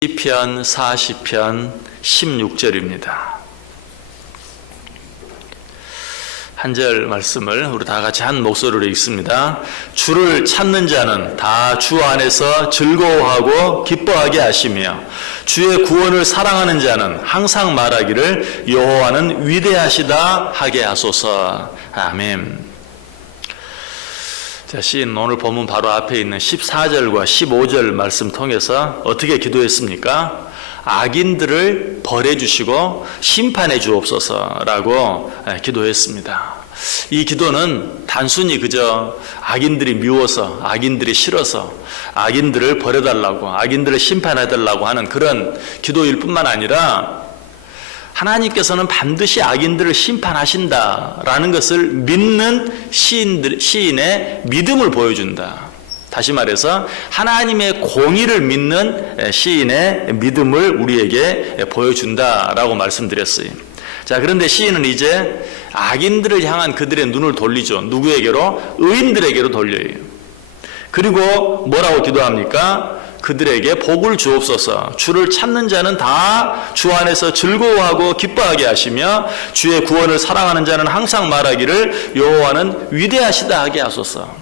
시편 40편 16절입니다. 한 절 말씀을 우리 다 같이 한 목소리로 읽습니다. 주를 찾는 자는 다 주 안에서 즐거워하고 기뻐하게 하시며 주의 구원을 사랑하는 자는 항상 말하기를 여호와는 위대하시다 하게 하소서. 아멘. 자, 시인 오늘 본문 바로 앞에 있는 14절과 15절 말씀 통해서 어떻게 기도했습니까? 악인들을 벌해 주시고 심판해 주옵소서라고 기도했습니다. 이 기도는 단순히 그저 악인들이 미워서, 악인들이 싫어서 악인들을 벌해달라고, 악인들을 심판해달라고 하는 그런 기도일 뿐만 아니라 하나님께서는 반드시 악인들을 심판하신다라는 것을 믿는 시인의 믿음을 보여준다. 다시 말해서 하나님의 공의를 믿는 시인의 믿음을 우리에게 보여준다라고 말씀드렸어요. 자, 그런데 시인은 이제 악인들을 향한 그들의 눈을 돌리죠. 누구에게로? 의인들에게로 돌려요. 그리고 뭐라고 기도합니까? 그들에게 복을 주옵소서. 주를 찾는 자는 다 주 안에서 즐거워하고 기뻐하게 하시며 주의 구원을 사랑하는 자는 항상 말하기를 여호와는 위대하시다 하게 하소서.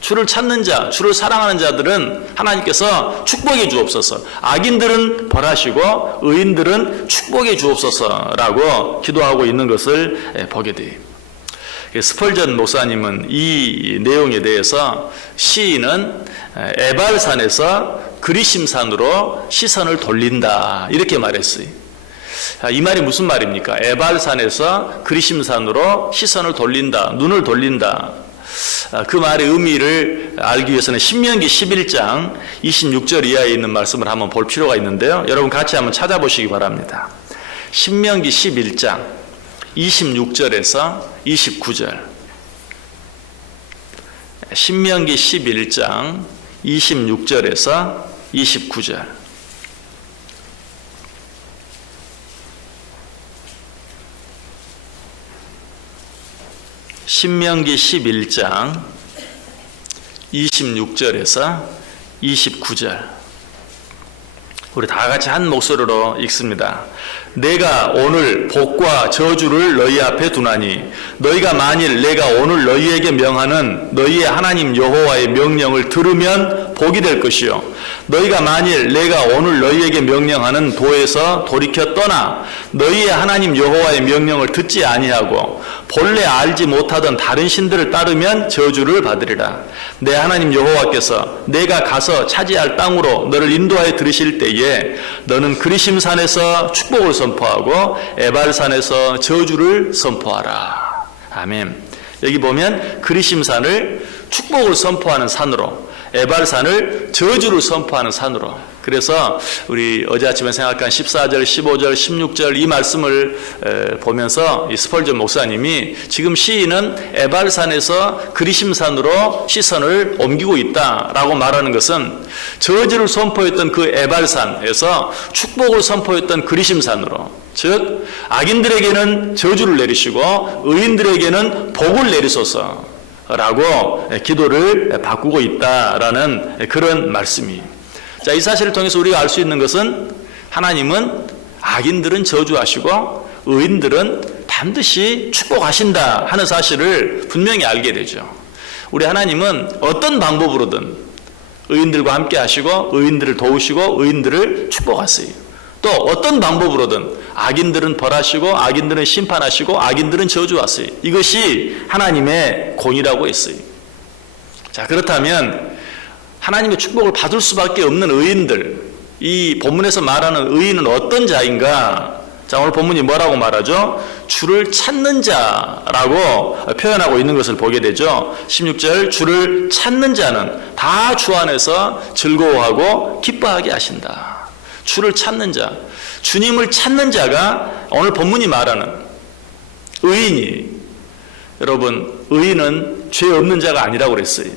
주를 찾는 자, 주를 사랑하는 자들은 하나님께서 축복해 주옵소서. 악인들은 벌하시고 의인들은 축복해 주옵소서라고 기도하고 있는 것을 보게 돼요. 스펄전 목사님은 이 내용에 대해서 시인은 에발산에서 그리심산으로 시선을 돌린다 이렇게 말했어요. 이 말이 무슨 말입니까? 에발산에서 그리심산으로 시선을 돌린다, 눈을 돌린다. 그 말의 의미를 알기 위해서는 신명기 11장 26절 이하에 있는 말씀을 한번 볼 필요가 있는데요. 여러분 같이 한번 찾아보시기 바랍니다. 신명기 11장 26절에서 29절. 신명기 11장 26절에서 29절. 신명기 11장 26절에서 29절. 우리 다 같이 한 목소리로 읽습니다. 내가 오늘 복과 저주를 너희 앞에 두나니 너희가 만일 내가 오늘 너희에게 명하는 너희의 하나님 여호와의 명령을 들으면 복이 될 것이요 너희가 만일 내가 오늘 너희에게 명령하는 도에서 돌이켜 떠나 너희의 하나님 여호와의 명령을 듣지 아니하고 본래 알지 못하던 다른 신들을 따르면 저주를 받으리라. 내 하나님 여호와께서 내가 가서 차지할 땅으로 너를 인도하여 들으실 때에 너는 그리심산에서 축복을 선포하고 에발산에서 저주를 선포하라. 아멘. 여기 보면 그리심산을 축복을 선포하는 산으로, 에발산을 저주를 선포하는 산으로. 그래서 우리 어제 아침에 생각한 14절, 15절, 16절 이 말씀을 보면서 이 스펄전 목사님이 지금 시인은 에발산에서 그리심산으로 시선을 옮기고 있다라고 말하는 것은 저주를 선포했던 그 에발산에서 축복을 선포했던 그리심산으로, 즉 악인들에게는 저주를 내리시고 의인들에게는 복을 내리소서 라고 기도를 바꾸고 있다라는 그런 말씀이에요. 자, 이 사실을 통해서 우리가 알 수 있는 것은 하나님은 악인들은 저주하시고 의인들은 반드시 축복하신다 하는 사실을 분명히 알게 되죠. 우리 하나님은 어떤 방법으로든 의인들과 함께 하시고 의인들을 도우시고 의인들을 축복하세요. 또 어떤 방법으로든 악인들은 벌하시고 악인들은 심판하시고 악인들은 저주하세요. 이것이 하나님의 공이라고 했어요. 자, 그렇다면 하나님의 축복을 받을 수밖에 없는 의인들, 이 본문에서 말하는 의인은 어떤 자인가? 자, 오늘 본문이 뭐라고 말하죠? 주를 찾는 자라고 표현하고 있는 것을 보게 되죠. 16절, 주를 찾는 자는 다 주 안에서 즐거워하고 기뻐하게 하신다. 주를 찾는 자, 주님을 찾는 자가 오늘 본문이 말하는 의인이. 여러분, 의인은 죄 없는 자가 아니라고 그랬어요.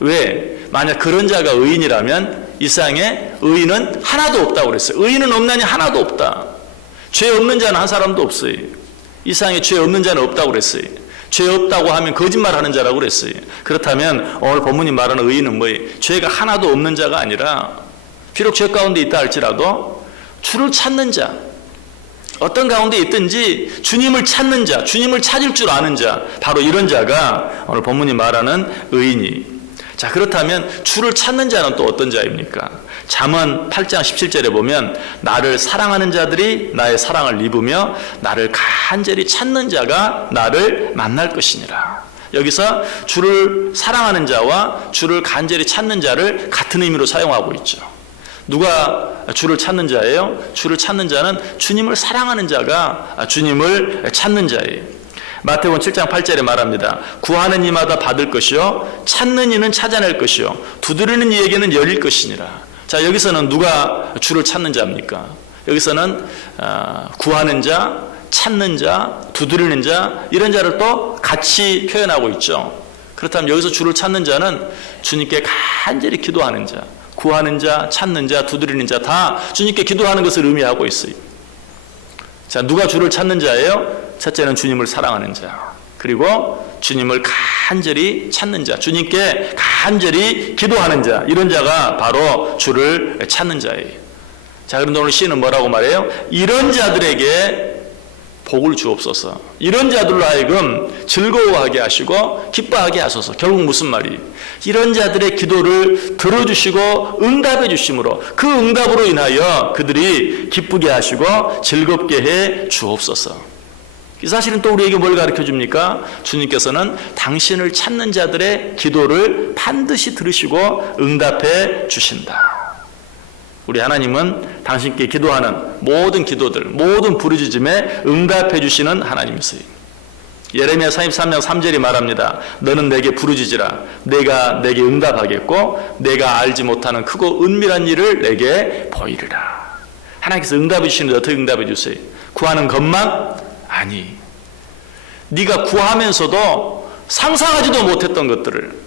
왜? 만약 그런 자가 의인이라면 이 세상에 의인은 하나도 없다고 그랬어요. 의인은 없나니 하나도 없다. 죄 없는 자는 한 사람도 없어요. 이 세상에 죄 없는 자는 없다고 그랬어요. 죄 없다고 하면 거짓말하는 자라고 그랬어요. 그렇다면 오늘 본문이 말하는 의인은 뭐예요? 죄가 하나도 없는 자가 아니라 비록 죄 가운데 있다 할지라도 주를 찾는 자, 어떤 가운데 있든지 주님을 찾는 자, 주님을 찾을 줄 아는 자, 바로 이런 자가 오늘 본문이 말하는 의인이. 자, 그렇다면 주를 찾는 자는 또 어떤 자입니까? 잠언 8장 17절에 보면 나를 사랑하는 자들이 나의 사랑을 입으며 나를 간절히 찾는 자가 나를 만날 것이니라. 여기서 주를 사랑하는 자와 주를 간절히 찾는 자를 같은 의미로 사용하고 있죠. 누가 주를 찾는 자예요? 주를 찾는 자는 주님을 사랑하는 자가 주님을 찾는 자예요. 마태복음 7장 8절에 말합니다. 구하는 이마다 받을 것이요 찾는 이는 찾아낼 것이요 두드리는 이에게는 열릴 것이니라. 자, 여기서는 누가 주를 찾는 자입니까? 여기서는 구하는 자, 찾는 자, 두드리는 자, 이런 자를 또 같이 표현하고 있죠. 그렇다면 여기서 주를 찾는 자는 주님께 간절히 기도하는 자, 구하는 자, 찾는 자, 두드리는 자 다 주님께 기도하는 것을 의미하고 있어요. 자, 누가 주를 찾는 자예요? 첫째는 주님을 사랑하는 자, 그리고 주님을 간절히 찾는 자, 주님께 간절히 기도하는 자, 이런 자가 바로 주를 찾는 자예요. 자, 그런데 오늘 시인은 뭐라고 말해요? 이런 자들에게 복을 주옵소서. 이런 자들로 하여금 즐거워하게 하시고 기뻐하게 하소서. 결국 무슨 말이? 이런 자들의 기도를 들어주시고 응답해 주심으로 그 응답으로 인하여 그들이 기쁘게 하시고 즐겁게 해 주옵소서. 이 사실은 또 우리에게 뭘 가르쳐 줍니까? 주님께서는 당신을 찾는 자들의 기도를 반드시 들으시고 응답해 주신다. 우리 하나님은 당신께 기도하는 모든 기도들, 모든 부르짖음에 응답해 주시는 하나님이세요. 예레미야 33장 3절이 말합니다. 너는 내게 부르짖으라. 내가 내게 응답하겠고 내가 알지 못하는 크고 은밀한 일을 내게 보이리라. 하나님께서 응답해 주시는데 어떻게 응답해 주세요? 구하는 것만? 아니. 네가 구하면서도 상상하지도 못했던 것들을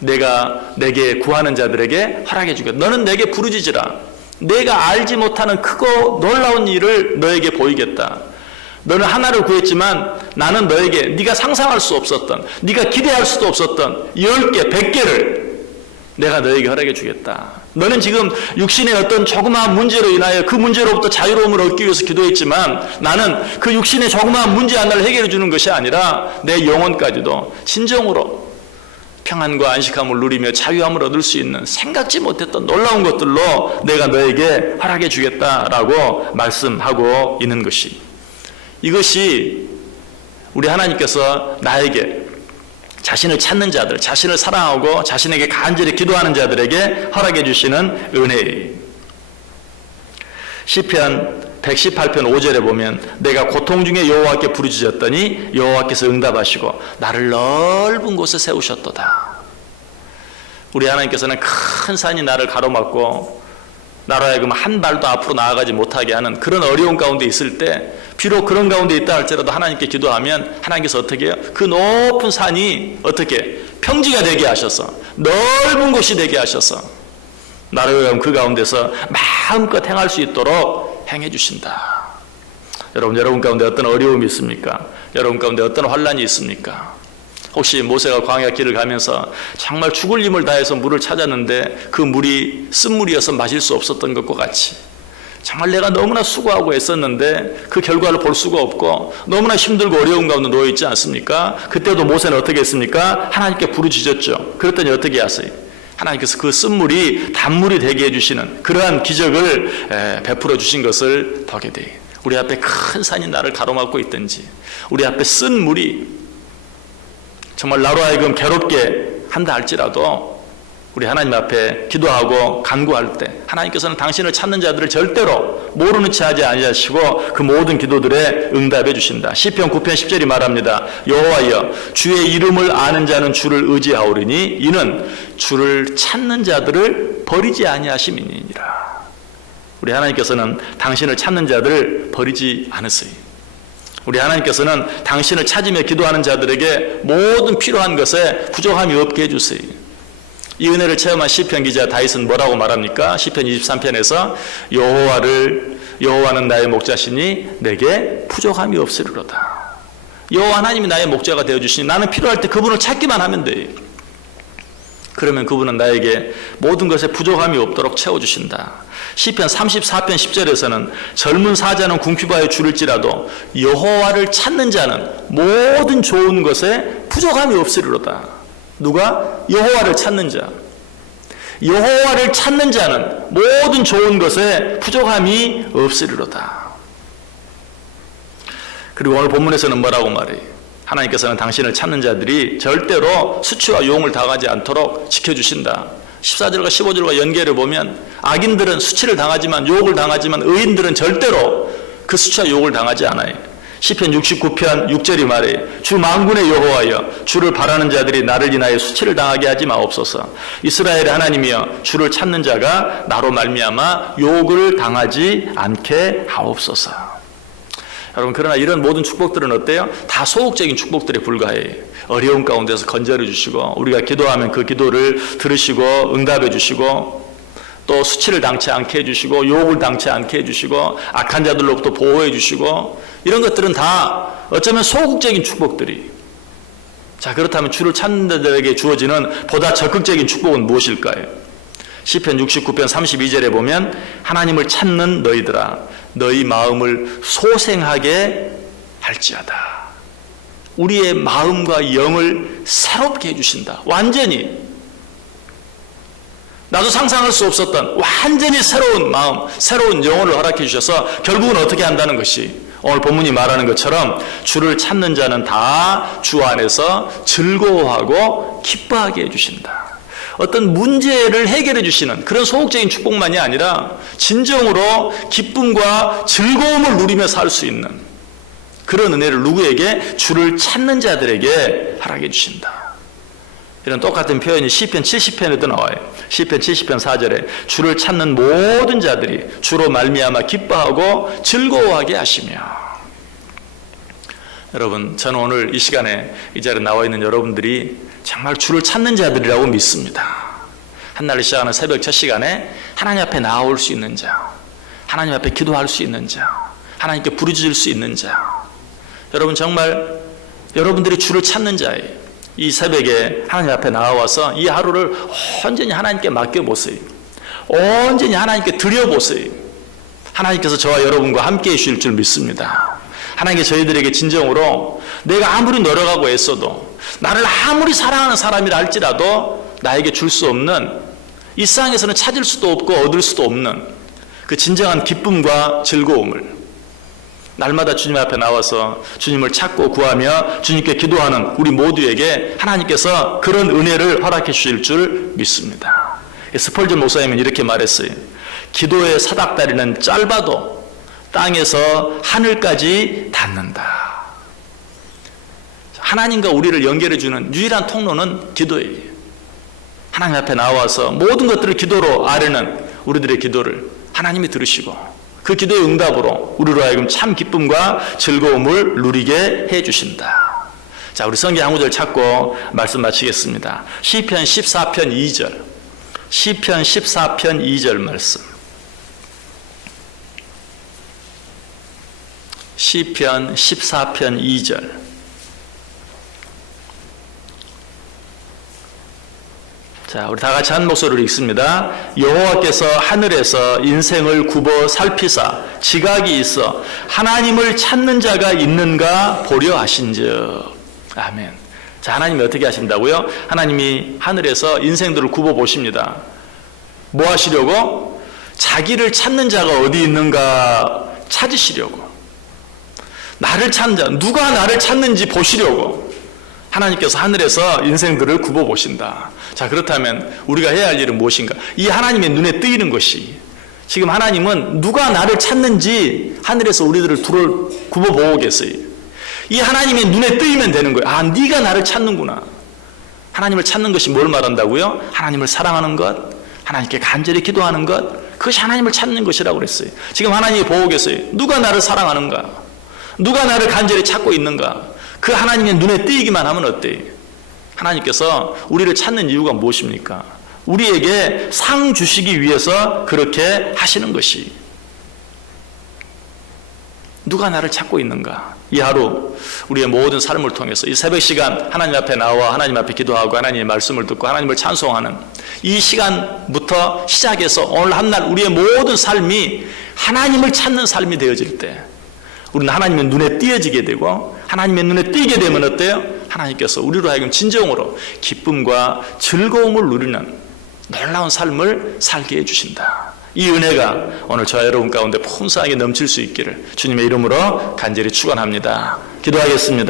내가 내게 구하는 자들에게 허락해 주겠다. 너는 내게 부르짖으라. 내가 알지 못하는 크고 놀라운 일을 너에게 보이겠다. 너는 하나를 구했지만 나는 너에게 네가 상상할 수 없었던, 네가 기대할 수도 없었던 10개, 100개를 내가 너에게 허락해 주겠다. 너는 지금 육신의 어떤 조그마한 문제로 인하여 그 문제로부터 자유로움을 얻기 위해서 기도했지만 나는 그 육신의 조그마한 문제 하나를 해결해 주는 것이 아니라 내 영혼까지도 진정으로 평안과 안식함을 누리며 자유함을 얻을 수 있는 생각지 못했던 놀라운 것들로 내가 너에게 허락해 주겠다라고 말씀하고 있는 것이, 이것이 우리 하나님께서 나에게 자신을 찾는 자들, 자신을 사랑하고 자신에게 간절히 기도하는 자들에게 허락해 주시는 은혜예요. 시편 118편 5절에 보면 내가 고통 중에 여호와께 부르짖었더니 여호와께서 응답하시고 나를 넓은 곳에 세우셨도다. 우리 하나님께서는 큰 산이 나를 가로막고 나로 하여금 한 발도 앞으로 나아가지 못하게 하는 그런 어려운 가운데 있을 때, 비록 그런 가운데 있다 할지라도 하나님께 기도하면 하나님께서 어떻게 해요? 그 높은 산이 어떻게 평지가 되게 하셔서 넓은 곳이 되게 하셔서 나를 그 가운데서 마음껏 행할 수 있도록 행해 주신다. 여러분 가운데 어떤 어려움이 있습니까? 여러분 가운데 어떤 환난이 있습니까? 혹시 모세가 광야 길을 가면서 정말 죽을 힘을 다해서 물을 찾았는데 그 물이 쓴물이어서 마실 수 없었던 것과 같이, 정말 내가 너무나 수고하고 애썼는데 그 결과를 볼 수가 없고 너무나 힘들고 어려운 가운데 놓여 있지 않습니까? 그때도 모세는 어떻게 했습니까? 하나님께 부르짖었죠. 그랬더니 어떻게 하세요? 하나님께서 그 쓴물이 단물이 되게 해주시는 그러한 기적을 베풀어 주신 것을 보게 돼요. 우리 앞에 큰 산이 나를 가로막고 있든지, 우리 앞에 쓴 물이 정말 나로 하여금 괴롭게 한다 할지라도 우리 하나님 앞에 기도하고 간구할 때 하나님께서는 당신을 찾는 자들을 절대로 모르는 채 하지 아니하시고 그 모든 기도들에 응답해 주신다. 시편 9편 10절이 말합니다. 여호와여 주의 이름을 아는 자는 주를 의지하오리니 이는 주를 찾는 자들을 버리지 아니하심이니라. 우리 하나님께서는 당신을 찾는 자들을 버리지 않으세요. 우리 하나님께서는 당신을 찾으며 기도하는 자들에게 모든 필요한 것에 부족함이 없게 해주세요. 이 은혜를 체험한 시편 기자 다윗은 뭐라고 말합니까? 시편 23편에서 여호와는 나의 목자시니 내게 부족함이 없으리로다. 여호와 하나님이 나의 목자가 되어주시니 나는 필요할 때 그분을 찾기만 하면 돼요. 그러면 그분은 나에게 모든 것에 부족함이 없도록 채워주신다. 시편 34편 10절에서는 젊은 사자는 궁핍하여 줄일지라도 여호와를 찾는 자는 모든 좋은 것에 부족함이 없으리로다. 누가? 여호와를 찾는 자. 여호와를 찾는 자는 모든 좋은 것에 부족함이 없으리로다. 그리고 오늘 본문에서는 뭐라고 말해요? 하나님께서는 당신을 찾는 자들이 절대로 수치와 유혹을 당하지 않도록 지켜주신다. 14절과 15절과 연계를 보면 악인들은 수치를 당하지만 유혹을 당하지만 의인들은 절대로 그 수치와 유혹을 당하지 않아요. 시편 69편 6절이 말해요. 주 만군의 여호와여, 주를 바라는 자들이 나를 인하여 수치를 당하게 하지 마옵소서. 이스라엘의 하나님이여, 주를 찾는 자가 나로 말미암아 유혹을 당하지 않게 하옵소서. 여러분, 그러나 이런 모든 축복들은 어때요? 다 소극적인 축복들에 불과해요. 어려운 가운데서 건져내 주시고, 우리가 기도하면 그 기도를 들으시고 응답해 주시고, 또 수치를 당치 않게 해주시고, 유혹을 당치 않게 해주시고, 악한 자들로부터 보호해 주시고, 이런 것들은 다 어쩌면 소극적인 축복들이. 자, 그렇다면 주를 찾는 자들에게 주어지는 보다 적극적인 축복은 무엇일까요? 시편 69편 32절에 보면 하나님을 찾는 너희들아, 너희 마음을 소생하게 할지어다. 우리의 마음과 영을 새롭게 해주신다. 완전히. 나도 상상할 수 없었던 완전히 새로운 마음, 새로운 영혼을 허락해 주셔서 결국은 어떻게 한다는 것이 오늘 본문이 말하는 것처럼 주를 찾는 자는 다 주 안에서 즐거워하고 기뻐하게 해주신다. 어떤 문제를 해결해 주시는 그런 소극적인 축복만이 아니라 진정으로 기쁨과 즐거움을 누리며 살 수 있는 그런 은혜를 누구에게? 주를 찾는 자들에게 허락해 주신다. 이런 똑같은 표현이 시편 70편에도 나와요. 시편 70편 4절에 주를 찾는 모든 자들이 주로 말미암아 기뻐하고 즐거워하게 하시며. 여러분, 저는 오늘 이 시간에 이 자리에 나와 있는 여러분들이 정말 주를 찾는 자들이라고 믿습니다. 한날을 시작하는 새벽 첫 시간에 하나님 앞에 나올 수 있는 자, 하나님 앞에 기도할 수 있는 자, 하나님께 부르짖을 수 있는 자. 여러분, 정말 여러분들이 주를 찾는 자예요. 이 새벽에 하나님 앞에 나와서 이 하루를 온전히 하나님께 맡겨보세요. 온전히 하나님께 드려보세요. 하나님께서 저와 여러분과 함께 해주실 줄 믿습니다. 하나님께 저희들에게 진정으로 내가 아무리 노력하고 애써도, 나를 아무리 사랑하는 사람이라 할지라도 나에게 줄 수 없는, 이 세상에서는 찾을 수도 없고 얻을 수도 없는 그 진정한 기쁨과 즐거움을 날마다 주님 앞에 나와서 주님을 찾고 구하며 주님께 기도하는 우리 모두에게 하나님께서 그런 은혜를 허락해 주실 줄 믿습니다. 스펄전 목사님은 이렇게 말했어요. 기도의 사닥다리는 짧아도 땅에서 하늘까지 닿는다. 하나님과 우리를 연결해 주는 유일한 통로는 기도예요. 하나님 앞에 나와서 모든 것들을 기도로 아뢰는 우리들의 기도를 하나님이 들으시고 그 기도의 응답으로 우리로 하여금 참 기쁨과 즐거움을 누리게 해주신다. 자, 우리 성경 한 구절 찾고 말씀 마치겠습니다. 시편 14편 2절, 시편 14편 2절 말씀. 시편 14편 2절. 자, 우리 다 같이 한 목소리로 읽습니다. 여호와께서 하늘에서 인생을 굽어 살피사 지각이 있어 하나님을 찾는 자가 있는가 보려 하신즉. 아멘. 자, 하나님이 어떻게 하신다고요? 하나님이 하늘에서 인생들을 굽어 보십니다. 뭐 하시려고? 자기를 찾는 자가 어디 있는가 찾으시려고. 나를 찾는 자, 누가 나를 찾는지 보시려고 하나님께서 하늘에서 인생들을 굽어 보신다. 자, 그렇다면 우리가 해야 할 일은 무엇인가? 이 하나님의 눈에 띄는 것이, 지금 하나님은 누가 나를 찾는지 하늘에서 우리들을 굽어 보고 계세요. 이 하나님의 눈에 뜨이면 되는 거예요. 아, 네가 나를 찾는구나. 하나님을 찾는 것이 뭘 말한다고요? 하나님을 사랑하는 것, 하나님께 간절히 기도하는 것, 그것이 하나님을 찾는 것이라고 그랬어요. 지금 하나님이 보고 계세요. 누가 나를 사랑하는가? 누가 나를 간절히 찾고 있는가? 그 하나님의 눈에 띄기만 하면 어때요? 하나님께서 우리를 찾는 이유가 무엇입니까? 우리에게 상 주시기 위해서 그렇게 하시는 것이. 누가 나를 찾고 있는가? 이 하루 우리의 모든 삶을 통해서 이 새벽 시간 하나님 앞에 나와 하나님 앞에 기도하고 하나님의 말씀을 듣고 하나님을 찬송하는 이 시간부터 시작해서 오늘 한 날 우리의 모든 삶이 하나님을 찾는 삶이 되어질 때 우리는 하나님의 눈에 띄어지게 되고 하나님의 눈에 띄게 되면 어때요? 하나님께서 우리로 하여금 진정으로 기쁨과 즐거움을 누리는 놀라운 삶을 살게 해주신다. 이 은혜가 오늘 저와 여러분 가운데 풍성하게 넘칠 수 있기를 주님의 이름으로 간절히 축원합니다. 기도하겠습니다.